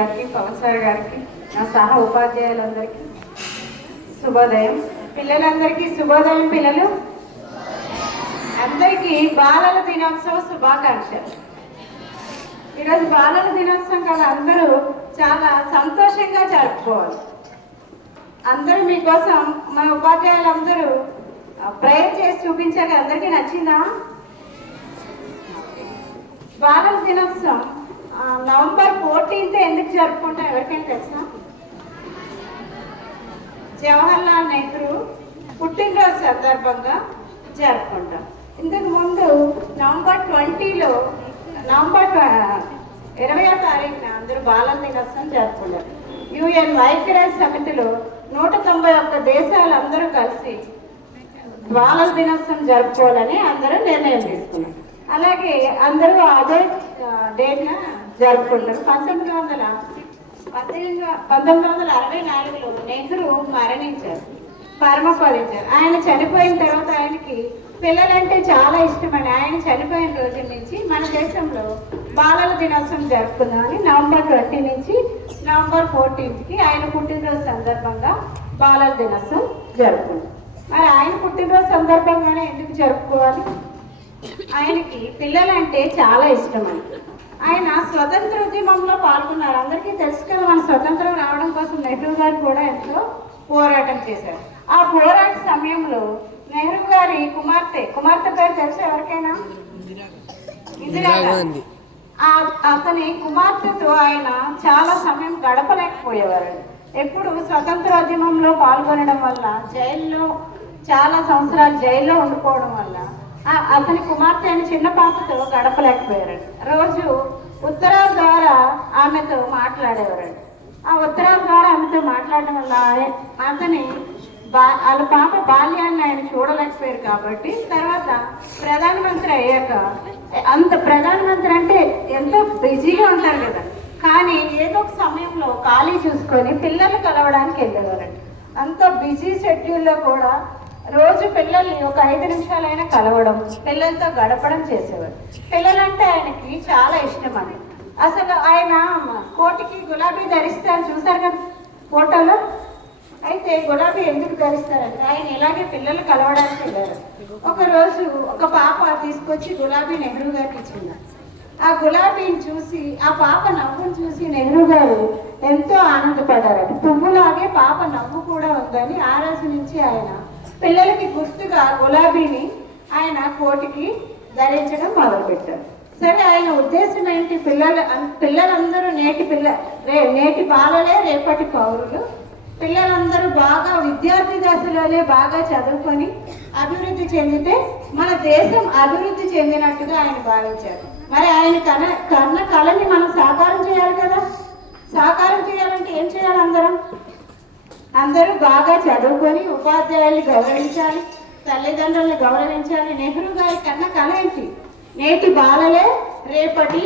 గారికి పవన్ సార్ గారికి నా సహా ఉపాధ్యాయులందరికీ శుభోదయం. పిల్లలందరికీ శుభోదయం. పిల్లలు అందరికీ బాలల దినోత్సవ శుభాకాంక్షలు. ఈరోజు బాలల దినోత్సవం కదా, అందరూ చాలా సంతోషంగా జరుపుకోవాలి. అందరూ మీకోసం మన ఉపాధ్యాయులందరూ ప్రేయర్ చేసి చూపించారు. అందరికీ నచ్చిందా? బాలల దినోత్సవం నవంబర్ 14th ఎందుకు జరుపుకుంటాం ఎవరికైనా తెలుసా? జవహర్లాల్ నెహ్రూ పుట్టినరోజు సందర్భంగా జరుపుకుంటాం. ఇంతకు ముందు నవంబర్ 20లో నవంబర్ 20వ తారీఖున అందరూ బాలల దినోత్సవం జరుపుకుంటారు. UN ఐక్యరాజ్య సమితిలో 191 దేశాలు అందరూ కలిసి బాలల దినోత్సవం జరుపుకోవాలని అందరూ నిర్ణయం తీసుకున్నారు. అలాగే అందరూ అదే డేట్న జరుపుకుంటారు. 1964లో నెహ్రూ మరణించారు, పరమపదించారు. ఆయన చనిపోయిన తర్వాత ఆయనకి పిల్లలంటే చాలా ఇష్టమని ఆయన చనిపోయిన రోజు నుంచి మన దేశంలో బాలల దినోత్సవం జరుపుకుందామని నవంబర్ 20 నుంచి నవంబర్ 14కి ఆయన పుట్టినరోజు సందర్భంగా బాలల దినోత్సవం జరుపుకుంటాం. మరి ఆయన పుట్టినరోజు సందర్భంగానే ఎందుకు జరుపుకోవాలి? ఆయనకి పిల్లలంటే చాలా ఇష్టమని. ఆయన స్వతంత్ర ఉద్యమంలో పాల్గొన్నారు. అందరికీ తెలుసు కదా, మన స్వతంత్రం రావడం కోసం నెహ్రూ గారు కూడా ఎంతో పోరాటం చేశారు. ఆ పోరాట సమయంలో నెహ్రూ గారి కుమార్తె పేరు తెలుసు ఎవరికైనా? ఇందిరాగాంధీ. అతని కుమార్తెతో ఆయన చాలా సమయం గడపలేకపోయేవారు. ఎప్పుడు స్వతంత్రోద్యమంలో పాల్గొనడం వల్ల జైల్లో చాలా సంవత్సరాలు జైల్లో ఉండిపోవడం వల్ల అతని కుమార్తె అని చిన్న పాపతో గడపలేకపోయారు. రోజు ఉత్తరాల ద్వారా ఆమెతో మాట్లాడేవారు. ఆ ఉత్తరాల ద్వారా ఆమెతో మాట్లాడడం వల్ల అతని వాళ్ళ పాప బాల్యాన్ని ఆయన చూడలేకపోయారు. కాబట్టి తర్వాత ప్రధానమంత్రి అయ్యాక, ప్రధానమంత్రి అంటే ఎంతో బిజీగా ఉంటారు కదా, కానీ ఏదో ఒక సమయంలో ఖాళీ చూసుకొని పిల్లలు కలవడానికి వెళ్ళేవారండి. అంత బిజీ షెడ్యూల్లో కూడా రోజు పిల్లల్ని ఒక 5 నిమిషాలైనా కలవడం, పిల్లలతో గడపడం చేసేవారు. పిల్లలంటే ఆయనకి చాలా ఇష్టం అని. అసలు ఆయన కోటికి గులాబీ ధరిస్తారు, చూసారు కదా ఫోటోలో. అయితే గులాబీ ఎందుకు ధరిస్తారంటే ఆయన ఇలాగే పిల్లలు కలవడానికి వెళ్ళారు. ఒకరోజు ఒక పాప తీసుకొచ్చి గులాబీ నెహ్రూ గారికి ఇచ్చింది. ఆ గులాబీని చూసి, ఆ పాప నవ్వును చూసి నెహ్రూ గారు ఎంతో ఆనందపడ్డారని. పువ్వులాగే పాప నవ్వు కూడా ఉందని ఆ రోజు నుంచి ఆయన పిల్లలకి గుర్తుగా గులాబీని ఆయన కోటికి ధరించడం మొదలుపెట్టారు. సరే, ఆయన ఉద్దేశం ఏంటి? పిల్లలందరూ నేటి బాలలే రేపటి పౌరులు. పిల్లలందరూ బాగా విద్యార్థి దశలోనే బాగా చదువుకొని అభివృద్ధి చెందితే మన దేశం అభివృద్ధి చెందినట్టుగా ఆయన భావించారు. మరి ఆయన కన్న కళని మనం సాకారం చేయాలి కదా. సాకారం చేయాలంటే ఏం చేయాలి? అందరూ బాగా చదువుకొని ఉపాధ్యాయుల్ని గౌరవించాలి, తల్లిదండ్రులను గౌరవించాలి. నెహ్రూ గారి కన్న కళ ఏంటి? నేటి బాలలే రేపటి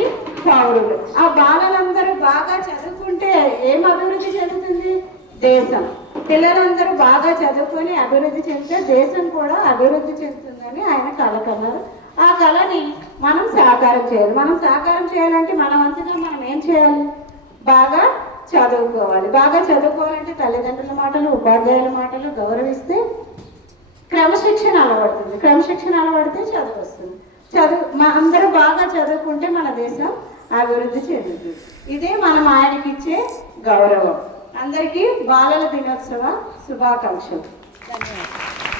పౌరులు. ఆ బాలలందరూ బాగా చదువుకుంటే ఏం అభివృద్ధి చెందుతుంది? దేశం. పిల్లలందరూ బాగా చదువుకొని అభివృద్ధి చెందితే దేశం కూడా అభివృద్ధి చెందుతుందని ఆయన కళ కన్నారు. ఆ కళని మనం సాకారం చేయాలి. మనం సాకారం చేయాలంటే మన వంతుగా మనం ఏం చేయాలి? బాగా చదువుకోవాలి. బాగా చదువుకోవాలంటే తల్లిదండ్రుల మాటలు, ఉపాధ్యాయుల మాటలు గౌరవిస్తే క్రమశిక్షణ అలవడుతుంది. క్రమశిక్షణ అలవడితే చదువు వస్తుంది. అందరూ బాగా చదువుకుంటే మన దేశం అభివృద్ధి చెందుతుంది. ఇదే మనం ఆయనకి ఇచ్చే గౌరవం. అందరికీ బాలల దినోత్సవ శుభాకాంక్షలు. ధన్యవాదాలు.